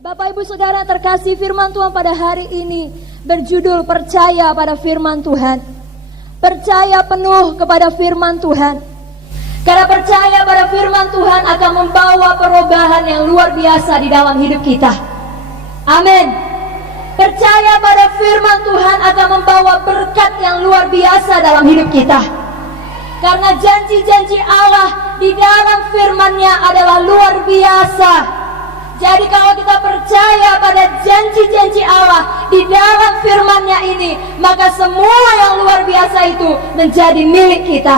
Bapak Ibu Saudara terkasih, firman Tuhan pada hari ini berjudul percaya pada firman Tuhan. Percaya penuh kepada firman Tuhan. Karena percaya pada firman Tuhan akan membawa perubahan yang luar biasa di dalam hidup kita. Amin. Percaya pada firman Tuhan akan membawa berkat yang luar biasa dalam hidup kita. Karena janji-janji Allah di dalam firman-Nya adalah luar biasa. Jadi kalau kita percaya pada janji-janji Allah di dalam firman-Nya ini, maka semua yang luar biasa itu menjadi milik kita.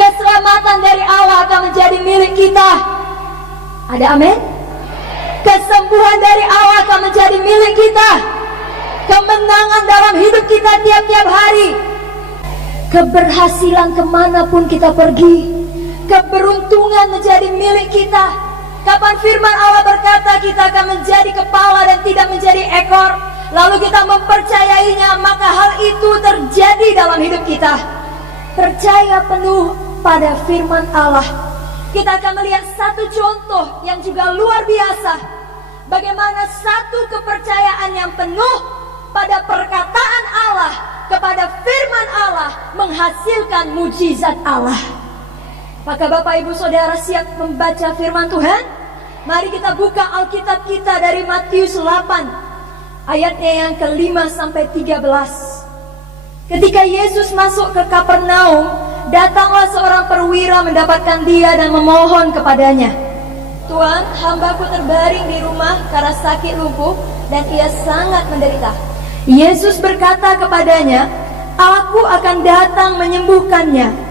Keselamatan dari Allah akan menjadi milik kita. Ada amin? Kesembuhan dari Allah akan menjadi milik kita. Kemenangan dalam hidup kita tiap-tiap hari. Keberhasilan kemanapun kita pergi, keberuntungan menjadi milik kita. Kapan firman Allah berkata kita akan menjadi kepala dan tidak menjadi ekor, lalu kita mempercayainya, maka hal itu terjadi dalam hidup kita. Percaya penuh pada firman Allah. Kita akan melihat satu contoh yang juga luar biasa. Bagaimana satu kepercayaan yang penuh pada perkataan Allah, kepada firman Allah, menghasilkan mujizat Allah. Maka Bapak Ibu Saudara siap membaca firman Tuhan? Mari kita buka Alkitab kita dari Matius 8 ayatnya yang ke-5 sampai 13. Ketika Yesus masuk ke Kapernaum, datanglah seorang perwira mendapatkan dia dan memohon kepadanya, "Tuan, hambaku terbaring di rumah karena sakit lumpuh dan ia sangat menderita." Yesus berkata kepadanya, "Aku akan datang menyembuhkannya."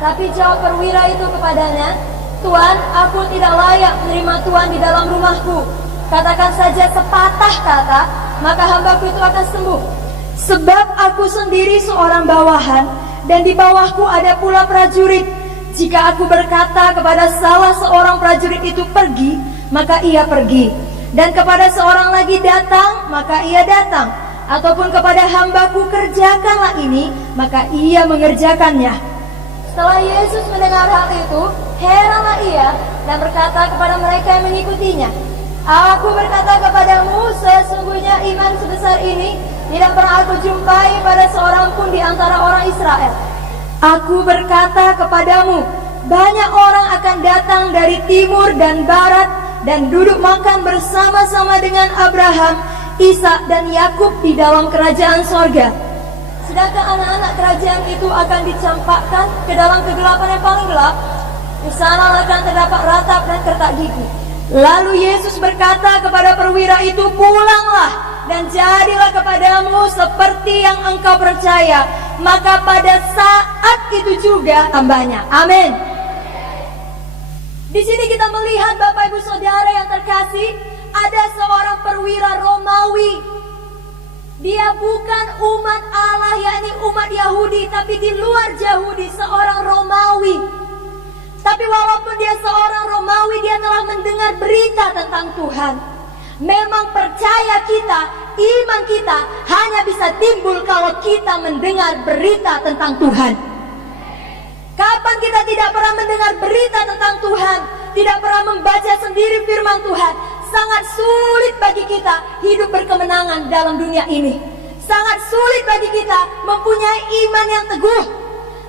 Tapi jawab perwira itu kepadanya, "Tuan, aku tidak layak menerima Tuan di dalam rumahku. Katakan saja sepatah kata, maka hambaku itu akan sembuh. Sebab aku sendiri seorang bawahan, dan di bawahku ada pula prajurit. Jika aku berkata kepada salah seorang prajurit itu pergi, maka ia pergi. Dan kepada seorang lagi datang, maka ia datang. Ataupun kepada hambaku kerjakanlah ini, maka ia mengerjakannya." Setelah Yesus mendengar hal itu, heranlah ia dan berkata kepada mereka yang mengikutinya, "Aku berkata kepadamu, sesungguhnya iman sebesar ini tidak pernah aku jumpai pada seorang pun di antara orang Israel. Aku berkata kepadamu, banyak orang akan datang dari timur dan barat dan duduk makan bersama-sama dengan Abraham, Ishak dan Yakub di dalam kerajaan sorga. Sedangkan anak-anak kerajaan itu akan dicampakkan ke dalam kegelapan yang paling gelap. Di sana akan terdapat ratap dan kertak gigi." Lalu Yesus berkata kepada perwira itu, "Pulanglah dan jadilah kepadamu seperti yang engkau percaya." Maka pada saat itu juga hambanya. Amin. Di sini kita melihat Bapak Ibu Saudara yang terkasih, ada seorang perwira Romawi. Dia bukan umat Allah, yakni umat Yahudi, tapi di luar Yahudi, seorang Romawi. Tapi walaupun dia seorang Romawi, dia telah mendengar berita tentang Tuhan. Memang percaya kita, iman kita hanya bisa timbul kalau kita mendengar berita tentang Tuhan. Kapan kita tidak pernah mendengar berita tentang Tuhan, tidak pernah membaca sendiri firman Tuhan, sangat sulit bagi kita hidup berkemenangan dalam dunia ini. Sangat sulit bagi kita mempunyai iman yang teguh.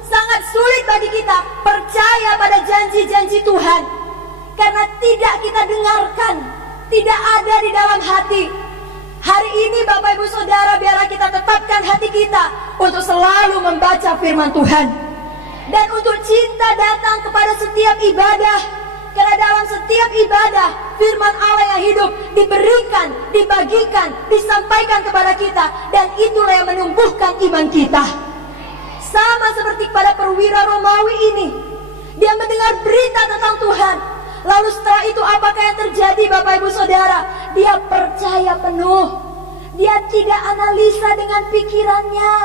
Sangat sulit bagi kita percaya pada janji-janji Tuhan. Karena tidak kita dengarkan, tidak ada di dalam hati. Hari ini Bapak Ibu Saudara, biarlah kita tetapkan hati kita untuk selalu membaca firman Tuhan. Dan untuk cinta datang kepada setiap ibadah. Karena dalam setiap ibadah, firman Allah yang hidup diberikan, dibagikan, disampaikan kepada kita. Dan itulah yang menumbuhkan iman kita. Sama seperti pada perwira Romawi ini. Dia mendengar berita tentang Tuhan. Lalu setelah itu apakah yang terjadi Bapak Ibu Saudara? Dia percaya penuh. Dia tidak analisa dengan pikirannya.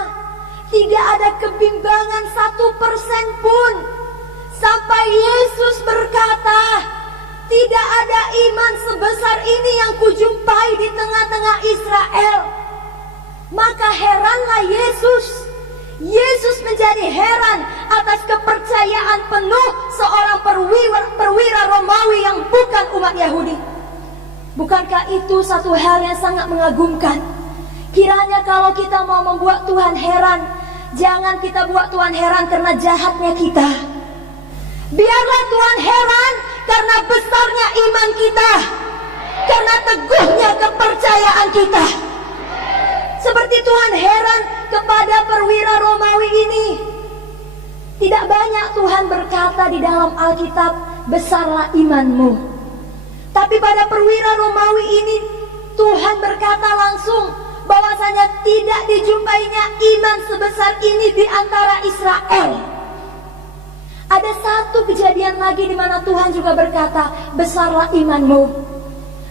Tidak ada kebimbangan 1% pun. Sampai Yesus berkata, "Tidak ada iman sebesar ini yang kujumpai di tengah-tengah Israel." Maka heranlah Yesus. Yesus menjadi heran atas kepercayaan penuh seorang perwira Romawi yang bukan umat Yahudi. Bukankah itu satu hal yang sangat mengagumkan? Kiranya kalau kita mau membuat Tuhan heran, jangan kita buat Tuhan heran karena jahatnya kita. Biarlah Tuhan heran karena besarnya iman kita, karena teguhnya kepercayaan kita. Seperti Tuhan heran kepada perwira Romawi ini. Tidak banyak Tuhan berkata di dalam Alkitab, besarlah imanmu. Tapi pada perwira Romawi ini, Tuhan berkata langsung bahwasanya tidak dijumpainya iman sebesar ini di antara Israel. Ada satu kejadian lagi di mana Tuhan juga berkata, besarlah imanmu.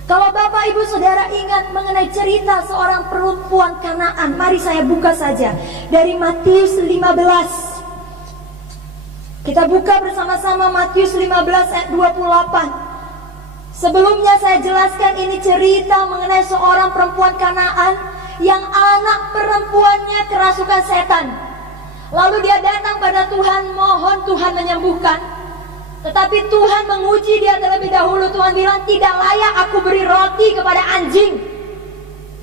Kalau Bapak Ibu Saudara ingat mengenai cerita seorang perempuan Kanaan, mari saya buka saja dari Matius 15. Kita buka bersama-sama Matius 15 ayat 28. Sebelumnya saya jelaskan ini cerita mengenai seorang perempuan Kanaan yang anak perempuannya kerasukan setan. Lalu dia datang pada Tuhan, mohon Tuhan menyembuhkan. Tetapi Tuhan menguji dia terlebih dahulu. Tuhan bilang, tidak layak aku beri roti kepada anjing.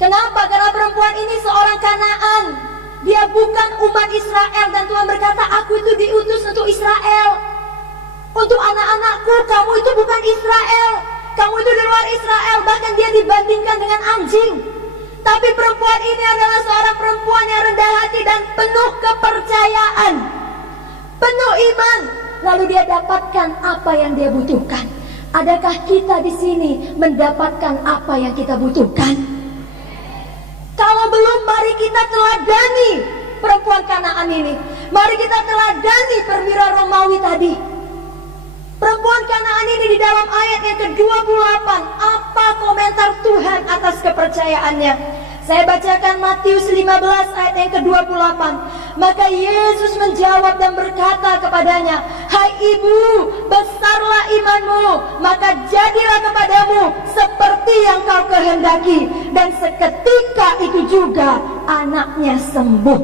Kenapa? Karena perempuan ini seorang Kanaan. Dia bukan umat Israel. Dan Tuhan berkata, aku itu diutus untuk Israel. Untuk anak-anakku, kamu itu bukan Israel. Kamu itu di luar Israel. Bahkan dia dibandingkan dengan anjing. Tapi perempuan ini adalah seorang perempuan yang rendah hati dan penuh kepercayaan, penuh iman. Lalu dia dapatkan apa yang dia butuhkan. Adakah kita di sini mendapatkan apa yang kita butuhkan? Kalau belum, mari kita teladani perempuan Kanaan ini. Mari kita teladani perwira Romawi tadi. Perempuan Kanaan ini di dalam ayat yang ke-28, apa komentar Tuhan atas kepercayaannya? Saya bacakan Matius 15 ayat yang ke-28. Maka Yesus menjawab dan berkata kepadanya, hai ibu, besarlah imanmu, maka jadilah kepadamu seperti yang kau kehendaki. Dan seketika itu juga anaknya sembuh.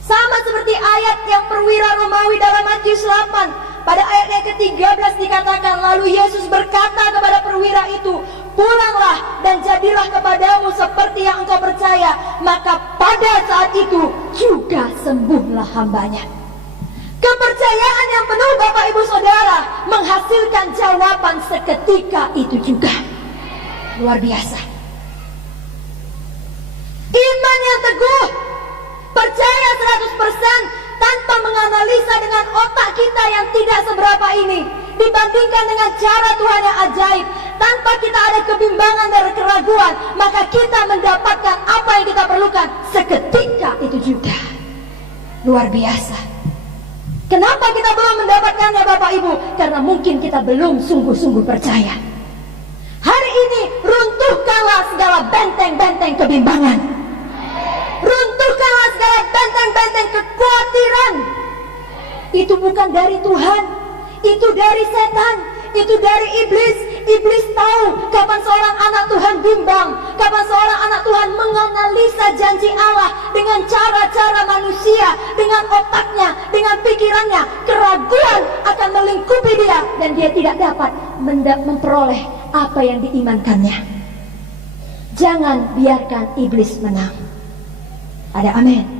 Sama seperti ayat yang perwira Romawi dalam Matius 8. Pada ayat yang ke-13 dikatakan, lalu Yesus berkata kepada perwira itu, pulanglah dan jadilah kepadamu seperti yang engkau percaya. Maka pada saat itu juga sembuhlah hambanya. Kepercayaan yang penuh Bapak Ibu Saudara menghasilkan jawaban seketika itu juga. Luar biasa. Iman yang teguh, percaya 100% tanpa menganalisa dengan otak kita yang tidak seberapa ini, dibandingkan dengan cara Tuhan yang ajaib. Tanpa kita ada kebimbangan dan keraguan, maka kita mendapatkan apa yang kita perlukan seketika itu juga. Luar biasa. Kenapa kita belum mendapatkannya Bapak Ibu? Karena mungkin kita belum sungguh-sungguh percaya. Hari ini runtuhkanlah segala benteng-benteng kebimbangan. Runtuhkanlah segala benteng-benteng kekhawatiran. Itu bukan dari Tuhan, itu dari setan, itu dari iblis. Iblis tahu kapan seorang anak Tuhan bimbang, kapan seorang anak Tuhan menganalisa janji Allah dengan cara-cara manusia, dengan otaknya, dengan pikirannya. Keraguan akan melingkupi dia dan dia tidak dapat memperoleh apa yang diimankannya. Jangan biarkan iblis menang. Ada amin.